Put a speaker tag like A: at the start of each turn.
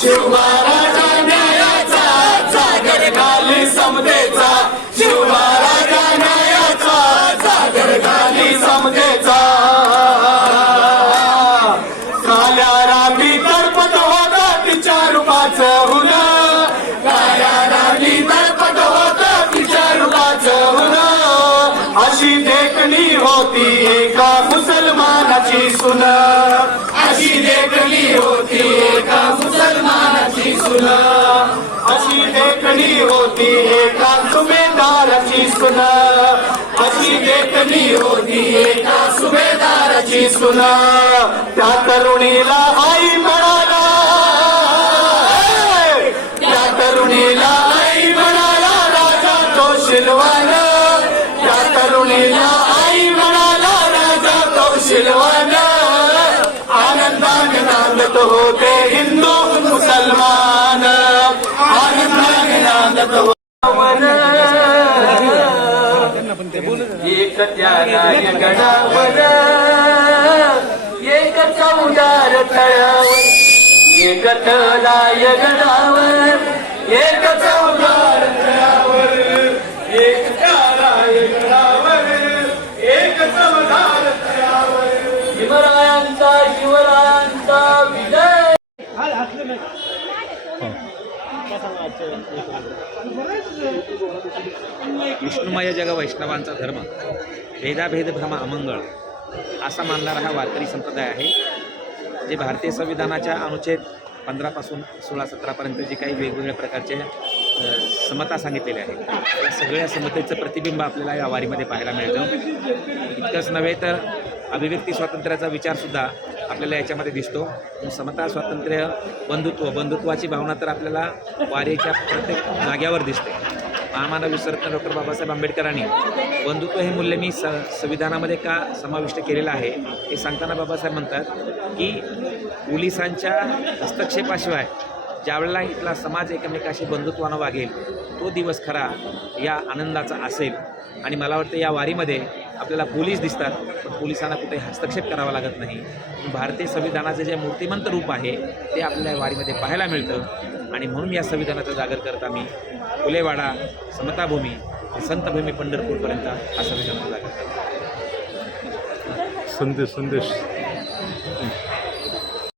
A: शिव महाराजा न्यायाचा जागर खाली समतेचा. शिवराजा न्यायाचा जागर घाली समतेचा. काल्या रात्री तडपत होता तिच्या रूपाचं हुन. काल्या रात्री तडपत होता तिच्या रूपाचं हुन. अशी देखणी होती एका मुसलमानाची सुना. अशी होती एका मुसलमानाची सुना. अशी देखणी होती एका सुभेदाराची सुना. अशी देखणी होती एका सुभेदाराची सुना. त्या तरुणीला आई होते हिंदू मुसलमान. आनंदाने एक त्या गडावर एक चौदार तळावर एक तळाय गडावर एक चौदार तळावर एक गडावर एक चौदार तळावर.
B: विष्णुमय जग वैष्णवांचा धर्म भेदाभेद भ्रम अमंगळ असा मानणारा हा वारकरी संप्रदाय आहे जे भारतीय संविधानाच्या अनुच्छेद पंधरापासून सोळा सतरापर्यंत जे काही वेगवेगळ्या प्रकारचे समता सांगितलेल्या आहेत या सगळ्या समतेचं प्रतिबिंब आपल्याला या वारीमध्ये पाहायला मिळतं. इतकंच नव्हे तर अभिव्यक्ती स्वातंत्र्याचा विचारसुद्धा आपल्याला याच्यामध्ये दिसतो. समता स्वातंत्र्य बंधुत्व. बंधुत्वाची भावना तर आपल्याला वारीच्या प्रत्येक जाग्यावर दिसते. महामानव विसरत्न डॉक्टर बाबासाहेब आंबेडकरांनी. बंधुत्व हे मूल्य मी स संविधानामध्ये का समाविष्ट केलेलं आहे हे सांगताना बाबासाहेब म्हणतात की पोलिसांच्या हस्तक्षेपाशिवाय ज्यावेळेला इथला समाज एकमेकाशी बंधुत्वानं वागेल तो दिवस खरा या आनंदाचा असेल. आणि मला वाटतं या वारीमध्ये आपल्याला पोलीस दिसतात पण पोलिसांना कुठे हस्तक्षेप करावा लागत नाही. भारतीय संविधानाचं जे मूर्तिमंत रूप आहे ते आपल्या वाडीमध्ये वारीमध्ये पाहायला मिळतं. आणि म्हणून या संविधानाचा जागर करत आम्ही फुलेवाडा समताभूमी संतभूमी पंढरपूरपर्यंत हा संविधानाचा जागर करतो.
C: संदेश संदेश.